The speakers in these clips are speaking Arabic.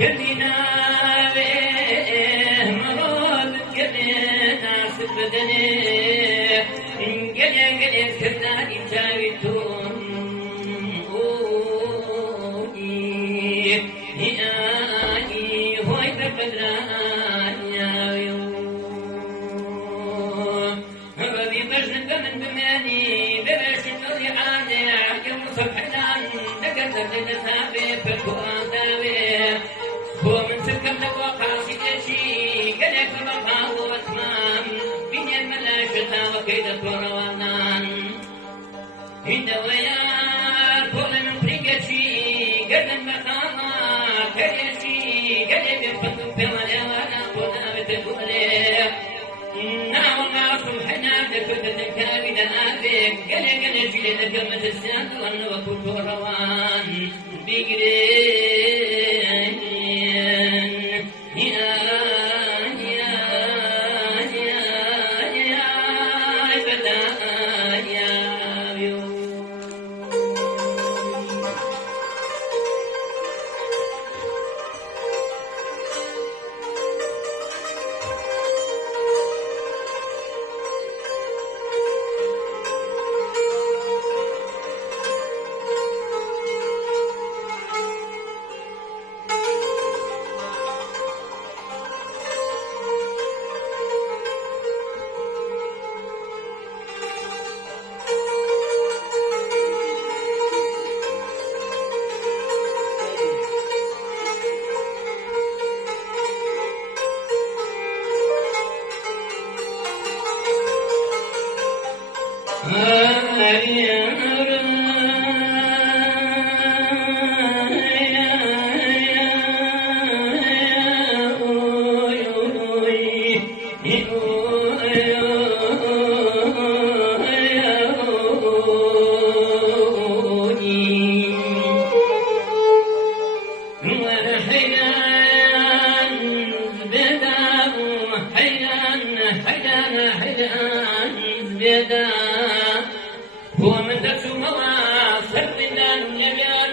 كبنا مرض كبنا سبدني قلق سرداني تاويتون هوي ببدران يا يوم ربي بجن بمن بماني ببشن الرعاني يوم صبحنان نقدر لنتابع بالقرآن داوي هو من سكم لقوقع سيدشي قلق بمقا واتمام بني الملاشة وكيد الكروانان هند ويار فول من فريقشي قد المقامة كريشي قلب يفتن في مليوانا قونا بتقولي نعم معصم حنا بكل تكاوي دنابك قلق نجي لقمة السند وكل روان بقرين يا بدايا هو من درس موا سردنا النبيان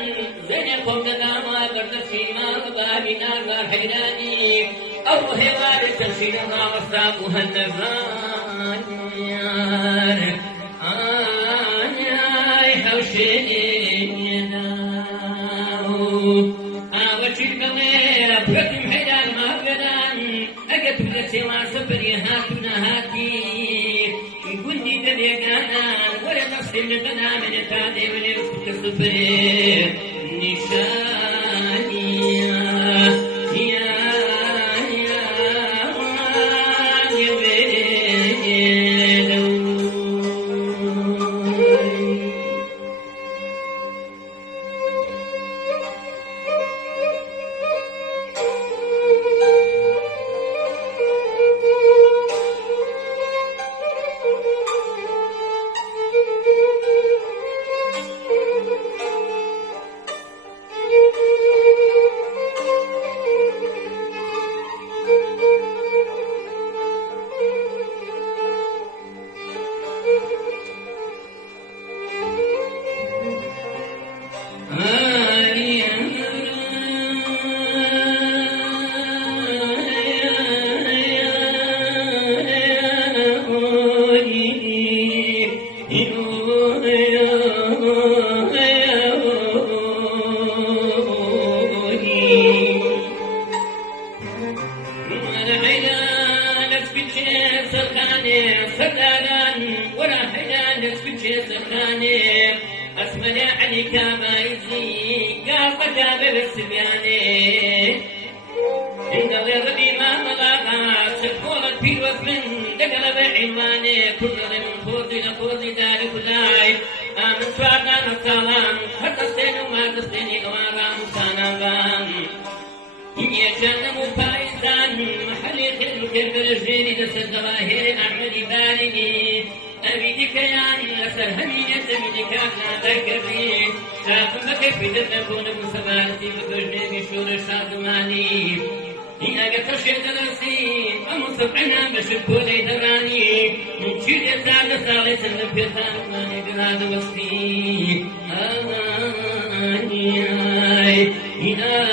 زين قوم داما بردسي ما بابنا الحيراني الله يبارك تنسينا وصابها النزان يا حوشينا وشي بغير بردم حيران ما بدان أجت بردسي وصبري هاتنا هاتي كنت دليقانا ولا نفسي لبنا من التالي وليسك الصفر نشاني يا أسمع عليك ما يجي قاف جابر السبياني إن الربي ما ملاقا سفورة في وفن دقلب عماني كل من فوزي لفوزي دار كلاي آمن سواقا السلام حتى استينو ما تستيني قوارا مسانبان يجنب فايزان محلي خلو كالبرجيني دس الظواهر أعملي بارني أبيدك يان لسر همينة منك أكنا ذكري شاكمك في دنكون بسبارتي بكجني بشور الشاطماني هنا قطرشي درسي ومصبعنا بشكولي دراني من شير يسعد سالس النبيطان ماني براد وسطي آي هنا